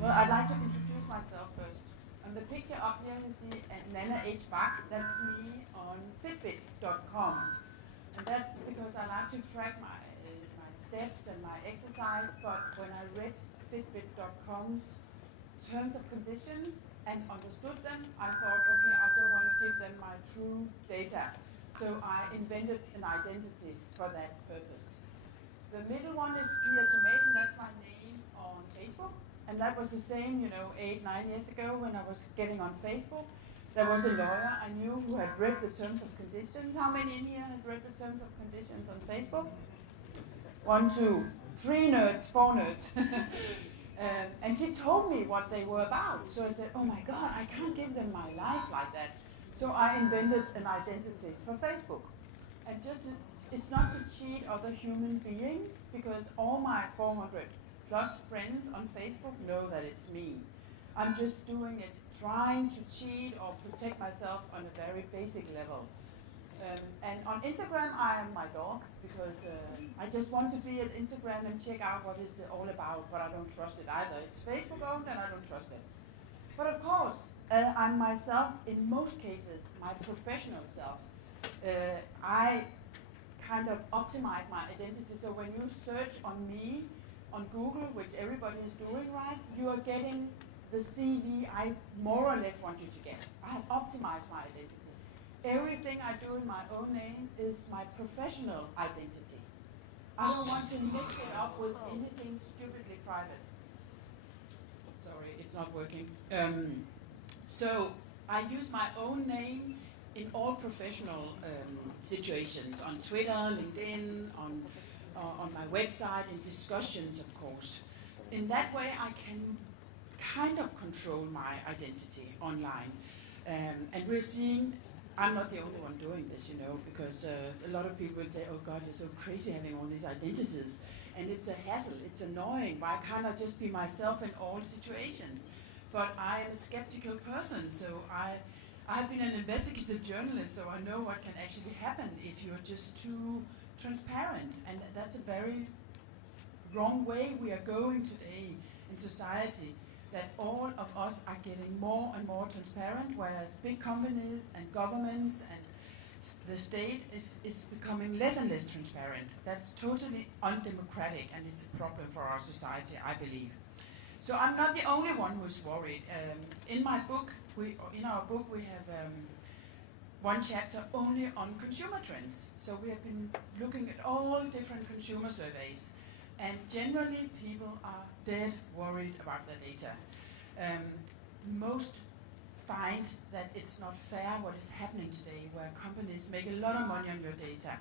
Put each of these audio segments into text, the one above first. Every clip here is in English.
Well, I'd like to introduce myself first. On the picture up here, you see Nana H. Bach. That's me on Fitbit.com. And that's because I like to track my steps and my exercise, but when I read Fitbit.com's terms of conditions and understood them, I thought, okay, I don't want to give them my true data. So I invented an identity for that purpose. The middle one is Pia Thomasen, that's my name on Facebook. And that was the same, 8-9 years ago when I was getting on Facebook. There was a lawyer I knew who had read the terms of conditions. How many in here has read the terms of conditions on Facebook? 1, 2, 3 nerds, 4 nerds. And she told me what they were about. So I said, oh my God, I can't give them my life like that. So I invented an identity for Facebook. And it's not to cheat other human beings, because all my 400 plus friends on Facebook know that it's me. I'm just doing it, trying to cheat or protect myself on a very basic level. And on Instagram, I am my dog, because I just want to be at Instagram and check out what it's all about, but I don't trust it either. It's Facebook owned and I don't trust it. But of course, I'm myself in most cases, my professional self. I kind of optimize my identity, so when you search on me on Google, which everybody is doing, right, you are getting the CV I more or less want you to get. I have optimized my identity. Everything I do in my own name is my professional identity. I don't want to mix it up with anything stupidly private. Sorry, it's not working. So I use my own name in all professional situations, on Twitter, LinkedIn, on my website, in discussions, of course. In that way, I can kind of control my identity online. And we're seeing, I'm not the only one doing this, because a lot of people will say, oh God, you're so crazy having all these identities. And it's a hassle, it's annoying. Why can't I just be myself in all situations? But I am a skeptical person, so I've been an investigative journalist, so I know what can actually happen if you're just too transparent. And that's a very wrong way we are going today in society, that all of us are getting more and more transparent, whereas big companies and governments and the state is becoming less and less transparent. That's totally undemocratic, and it's a problem for our society, I believe. So I'm not the only one who's worried. In our book, we have one chapter only on consumer trends. So we have been looking at all different consumer surveys, and generally people are dead worried about their data. Most find that it's not fair what is happening today, where companies make a lot of money on your data.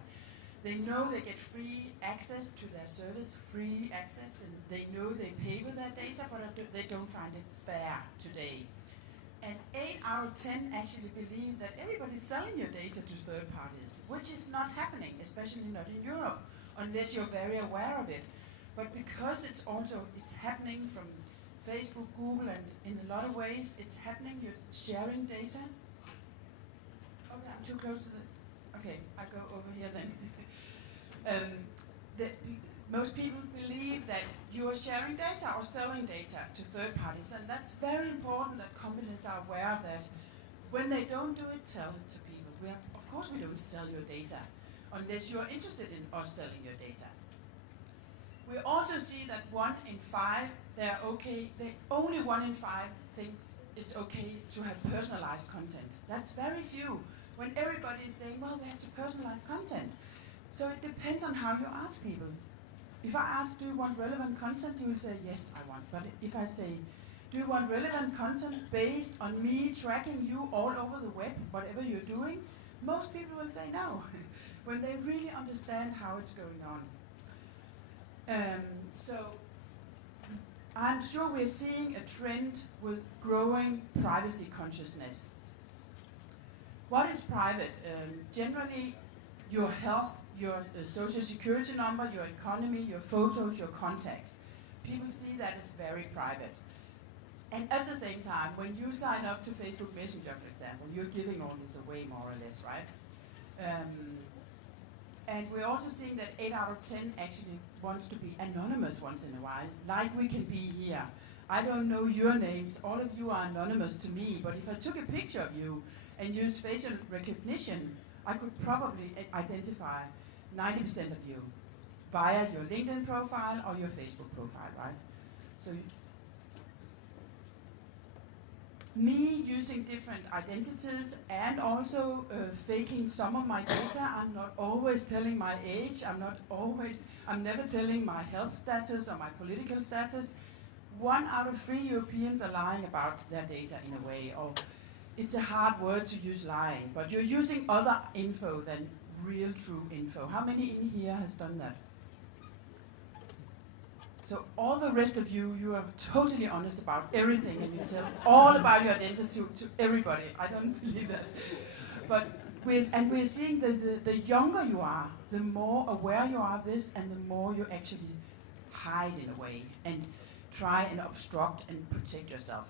They know they get free access to their service, free access, and they know they pay with their data, but they don't find it fair today. And 8 out of 10 actually believe that everybody's selling your data to third parties, which is not happening, especially not in Europe, unless you're very aware of it. But because it's happening from Facebook, Google, and in a lot of ways, it's happening, you're sharing data. Okay, I'm too close to okay, I go over here then. Most people believe that you are sharing data or selling data to third parties, and that's very important that companies are aware of that. When they don't do it, tell it to people. Of course we don't sell your data unless you're interested in us selling your data. We also see that 1 in 5, only 1 in 5 thinks it's okay to have personalized content. That's very few. When everybody is saying, well, we have to personalize content. So it depends on how you ask people. If I ask, do you want relevant content, you will say, yes, I want. But if I say, do you want relevant content based on me tracking you all over the web, whatever you're doing, most people will say no, when they really understand how it's going on. So I'm sure we're seeing a trend with growing privacy consciousness. What is private? Generally, your health, your social security number, your economy, your photos, your contacts. People see that as very private. And at the same time, when you sign up to Facebook Messenger, for example, you're giving all this away more or less, right? And we're also seeing that 8 out of 10 actually wants to be anonymous once in a while, like we can be here. I don't know your names, all of you are anonymous to me, but if I took a picture of you and used facial recognition, I could probably identify 90% of you via your LinkedIn profile or your Facebook profile, right? So me using different identities and also faking some of my data. I'm not always telling my age. I'm never telling my health status or my political status. 1 out of 3 Europeans are lying about their data in a way, or it's a hard word to use, lying, but you're using other info than real true info. How many in here has done that? So all the rest of you, you are totally honest about everything and you tell all about your identity to everybody. I don't believe that. But we're seeing the younger you are, the more aware you are of this and the more you actually hide in a way and try and obstruct and protect yourself.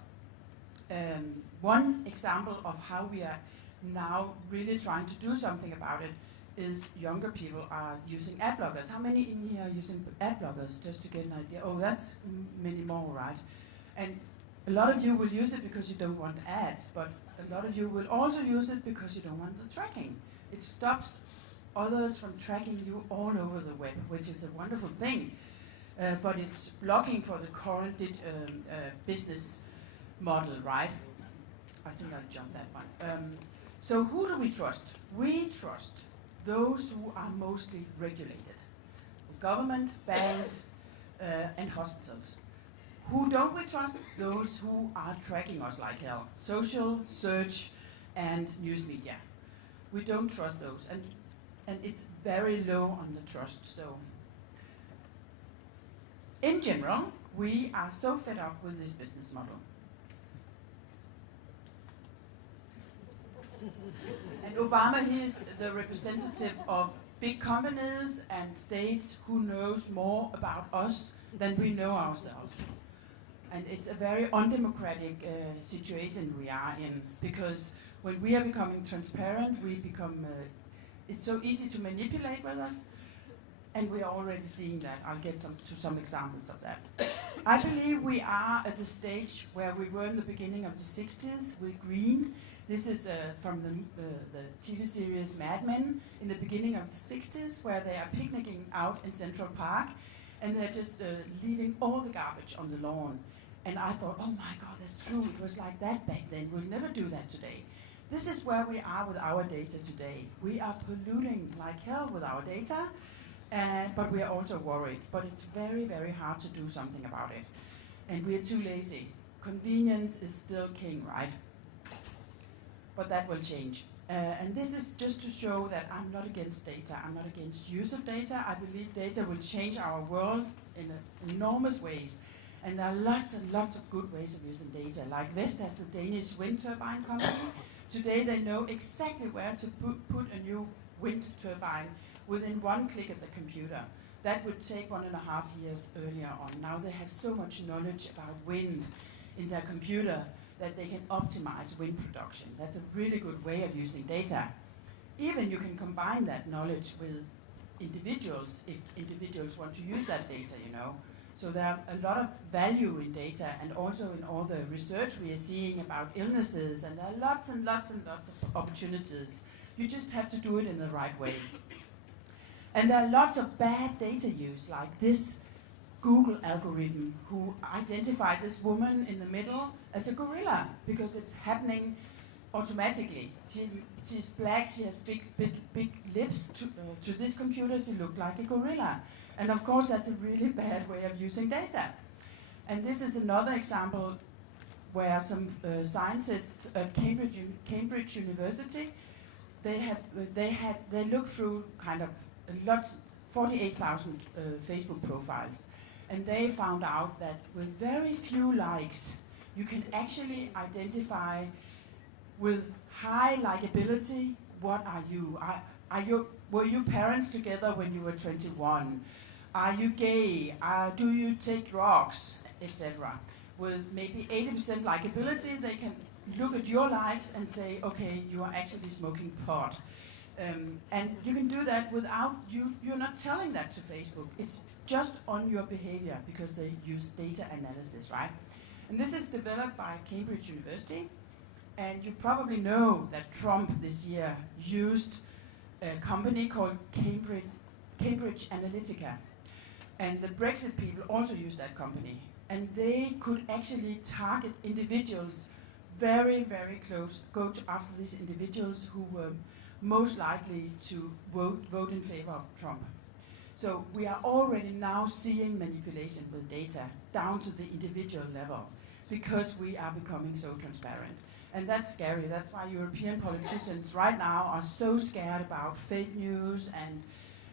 One example of how we are now really trying to do something about it is younger people are using ad blockers. How many in here are using ad blockers, just to get an idea? Oh, that's many more, right? And a lot of you will use it because you don't want ads, but a lot of you will also use it because you don't want the tracking. It stops others from tracking you all over the web, which is a wonderful thing, but it's blocking for the current business model, right? I think I'll jump that one. So who do we trust? We trust those who are mostly regulated. The government, banks, and hospitals. Who don't we trust? Those who are tracking us like hell. Social, search, and news media. We don't trust those, and it's very low on the trust. So, in general, we are so fed up with this business model. And Obama, he is the representative of big companies and states who knows more about us than we know ourselves. And it's a very undemocratic situation we are in, because when we are becoming transparent, we become, it's so easy to manipulate with us, and we are already seeing that. I'll get to some examples of that. I believe we are at the stage where we were in the beginning of the 60s with green. This is from the TV series Mad Men in the beginning of the 60s, where they are picnicking out in Central Park, and they're just leaving all the garbage on the lawn. And I thought, oh my God, that's true. It was like that back then. We'll never do that today. This is where we are with our data today. We are polluting like hell with our data, but we are also worried. But it's very, very hard to do something about it. And we are too lazy. Convenience is still king, right? But that will change. And this is just to show that I'm not against data. I'm not against use of data. I believe data will change our world in enormous ways. And there are lots and lots of good ways of using data. Like Vestas, the Danish wind turbine company. Today they know exactly where to put a new wind turbine within one click of the computer. That would take 1.5 years earlier on. Now they have so much knowledge about wind in their computer that they can optimize wind production. That's a really good way of using data. Even you can combine that knowledge with individuals if individuals want to use that data, you know. So there are a lot of value in data, and also in all the research we are seeing about illnesses, and there are lots and lots and lots of opportunities. You just have to do it in the right way. And there are lots of bad data use, like this Google algorithm who identified this woman in the middle as a gorilla because it's happening automatically. She's black, she has big lips. To this computer, she looked like a gorilla. And of course, that's a really bad way of using data. And this is another example where some scientists at Cambridge University, they looked through kind of 48,000 Facebook profiles. And they found out that with very few likes, you can actually identify with high likability, what are you? Were you parents together when you were 21? Are you gay? Do you take drugs? Etc. With maybe 80% likability, they can look at your likes and say, okay, you are actually smoking pot. And you can do that without you're not telling that to Facebook. It's just on your behavior because they use data analysis, right? And this is developed by Cambridge University. And you probably know that Trump this year used a company called Cambridge Analytica. And the Brexit people also use that company. And they could actually target individuals very, very close, after these individuals who were most likely to vote in favor of Trump. So we are already now seeing manipulation with data down to the individual level because we are becoming so transparent. And that's scary. That's why European politicians right now are so scared about fake news and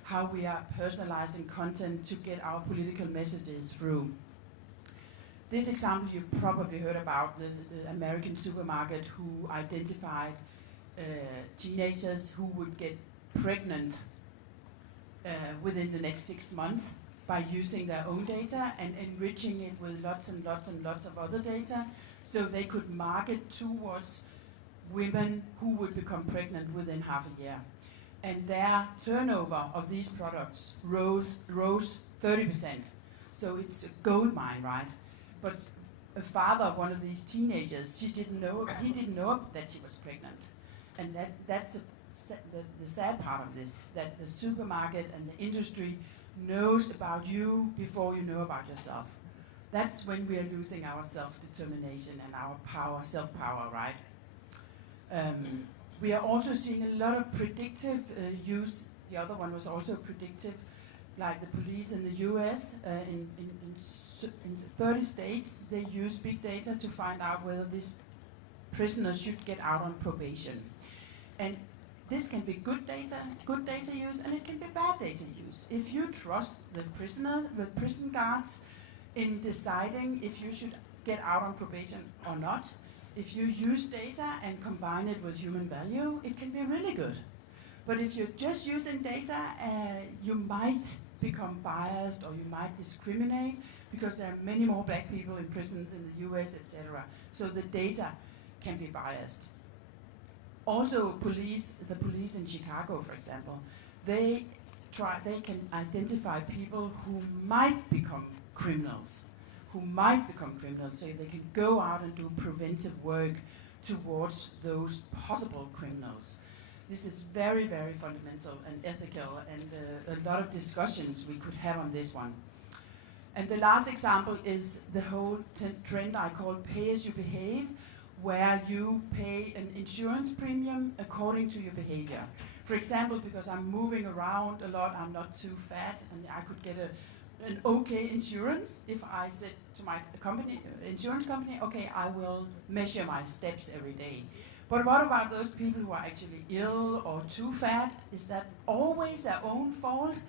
how we are personalizing content to get our political messages through. This example you probably heard about, the American supermarket who identified teenagers who would get pregnant within the next 6 months by using their own data and enriching it with lots and lots and lots of other data, so they could market towards women who would become pregnant within half a year. And their turnover of these products rose 30%. So it's a gold mine, right? But a father of one of these teenagers, he didn't know that she was pregnant. And that's the sad part of this, that the supermarket and the industry knows about you before you know about yourself. That's when we are losing our self-determination and our power, self-power, right? We are also seeing a lot of predictive use. The other one was also predictive, like the police in the US. In 30 states, they use big data to find out whether these prisoners should get out on probation. And this can be good data use, and it can be bad data use. If you trust the prisoners, the prison guards, in deciding if you should get out on probation or not, if you use data and combine it with human value, it can be really good. But if you're just using data, you might become biased, or you might discriminate, because there are many more black people in prisons in the US, etc. So the data can be biased. Also, the police in Chicago, for example, they can identify people who might become criminals, so they can go out and do preventive work towards those possible criminals. This is very, very fundamental and ethical, and a lot of discussions we could have on this one. And the last example is the whole trend I call pay as you behave, where you pay an insurance premium according to your behavior. For example, because I'm moving around a lot, I'm not too fat, and I could get an okay insurance if I said to my insurance company, okay, I will measure my steps every day. But what about those people who are actually ill or too fat? Is that always their own fault?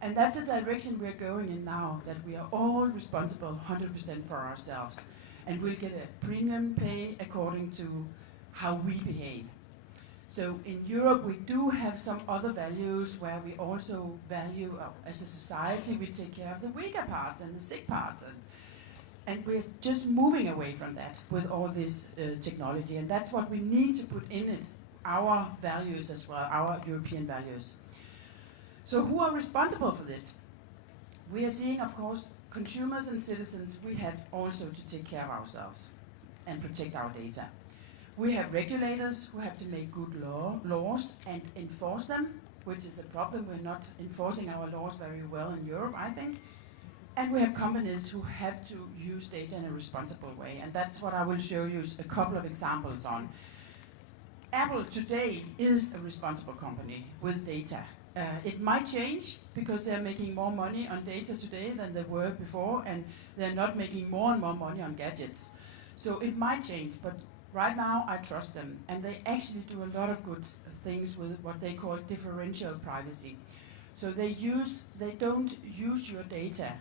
And that's the direction we're going in now, that we are all responsible 100% for ourselves. And we'll get a premium pay according to how we behave. So in Europe, we do have some other values where we also value, as a society, we take care of the weaker parts and the sick parts. And we're just moving away from that with all this technology. And that's what we need to put in it, our values as well, our European values. So who are responsible for this? We are seeing, of course, consumers and citizens. We have also to take care of ourselves and protect our data. We have regulators who have to make good laws and enforce them, which is a problem. We're not enforcing our laws very well in Europe, I think. And we have companies who have to use data in a responsible way. And that's what I will show you a couple of examples on. Apple today is a responsible company with data. It might change because they're making more money on data today than they were before, and they're not making more and more money on gadgets. So it might change, but right now I trust them, and they actually do a lot of good things with what they call differential privacy. So they don't use your data.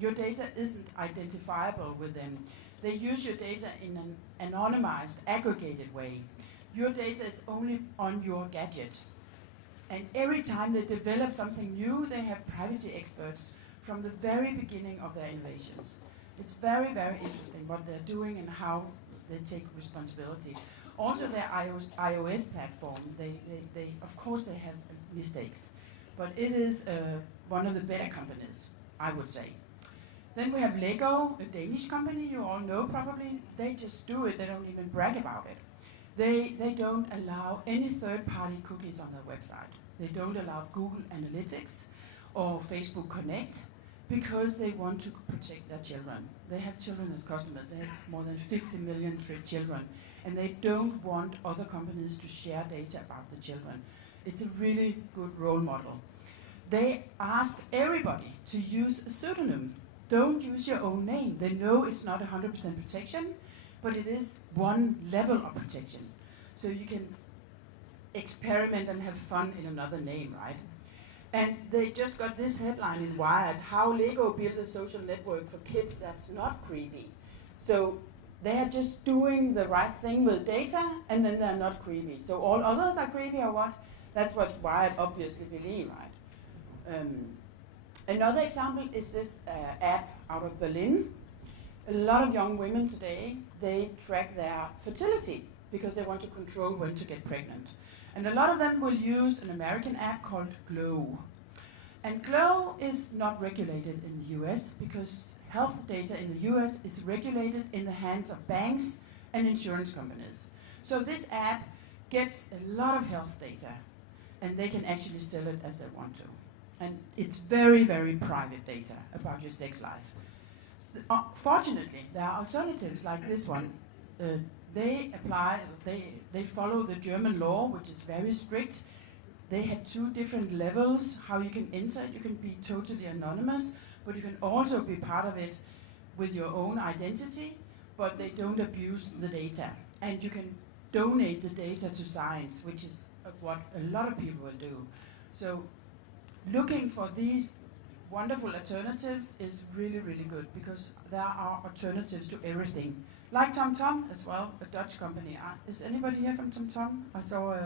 Your data isn't identifiable with them. They use your data in an anonymized, aggregated way. Your data is only on your gadget. And every time they develop something new, they have privacy experts from the very beginning of their innovations. It's very, very interesting what they're doing and how they take responsibility. Also, their iOS platform, they of course they have mistakes, but it is one of the better companies, I would say. Then we have Lego, a Danish company you all know probably. They just do it, they don't even brag about it. They don't allow any third-party cookies on their website. They don't allow Google Analytics or Facebook Connect because they want to protect their children. They have children as customers. They have more than 50 million children, and they don't want other companies to share data about the children. It's a really good role model. They ask everybody to use a pseudonym. Don't use your own name. They know it's not 100% protection, but it is one level of protection. So you can experiment and have fun in another name, right? And they just got this headline in Wired, how Lego built a social network for kids that's not creepy. So they are just doing the right thing with data, and then they're not creepy. So all others are creepy or what? That's what Wired obviously believe, right? Another example is this app out of Berlin. A lot of young women today, they track their fertility because they want to control when to get pregnant. And a lot of them will use an American app called Glow. And Glow is not regulated in the US because health data in the US is regulated in the hands of banks and insurance companies. So this app gets a lot of health data, and they can actually sell it as they want to. And it's very, very private data about your sex life. Fortunately, there are alternatives like this one. They follow the German law, which is very strict. They have 2 different levels how you can enter. You can be totally anonymous, but you can also be part of it with your own identity, but they don't abuse the data. And you can donate the data to science, which is what a lot of people will do. So looking for these wonderful alternatives is really, really good because there are alternatives to everything. Like TomTom as well, a Dutch company. Is anybody here from TomTom? I saw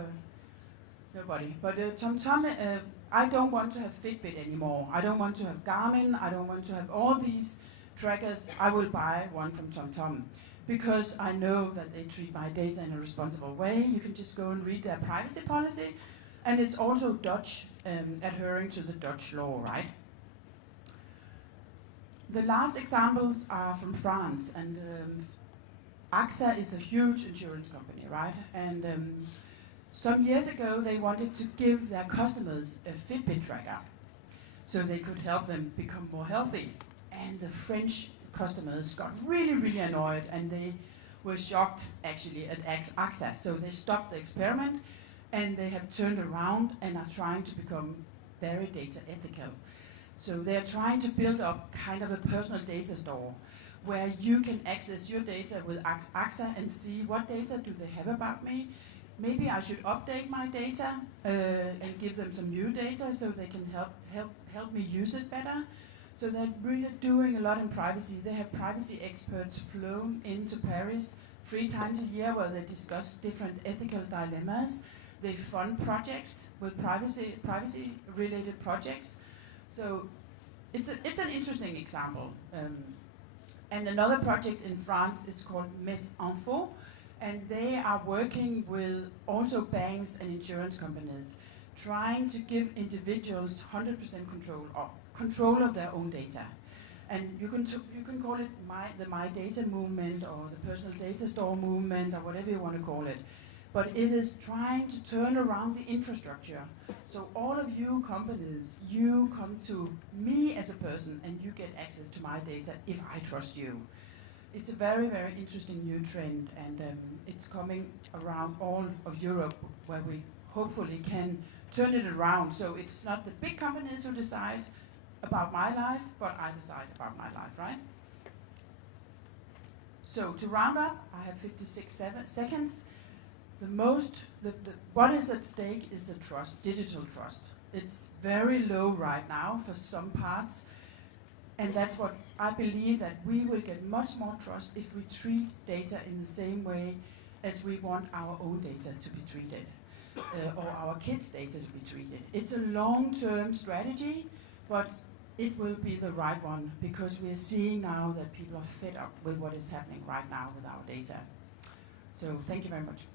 nobody. But TomTom, I don't want to have Fitbit anymore. I don't want to have Garmin. I don't want to have all these trackers. I will buy one from TomTom because I know that they treat my data in a responsible way. You can just go and read their privacy policy. And it's also Dutch, adhering to the Dutch law, right? The last examples are from France, and AXA is a huge insurance company, right? And some years ago, they wanted to give their customers a Fitbit tracker so they could help them become more healthy. And the French customers got really, really annoyed, and they were shocked, actually, at AXA. So they stopped the experiment, and they have turned around and are trying to become very data ethical. So they're trying to build up kind of a personal data store where you can access your data with AXA and see what data do they have about me. Maybe I should update my data and give them some new data so they can help me use it better. So they're really doing a lot in privacy. They have privacy experts flown into Paris 3 times a year where they discuss different ethical dilemmas. They fund projects with privacy-related projects. So it's an interesting example. And another project in France is called Mes Info, and they are working with also banks and insurance companies, trying to give individuals 100% control of their own data. And you can call it the My Data movement or the Personal Data Store movement or whatever you want to call it. But it is trying to turn around the infrastructure. So all of you companies, you come to me as a person and you get access to my data if I trust you. It's a very, very interesting new trend, and it's coming around all of Europe where we hopefully can turn it around. So it's not the big companies who decide about my life, but I decide about my life, right? So to round up, I have 56 seconds. What is at stake is the trust, digital trust. It's very low right now for some parts, and that's what I believe, that we will get much more trust if we treat data in the same way as we want our own data to be treated, or our kids' data to be treated. It's a long-term strategy, but it will be the right one because we are seeing now that people are fed up with what is happening right now with our data. So thank you very much.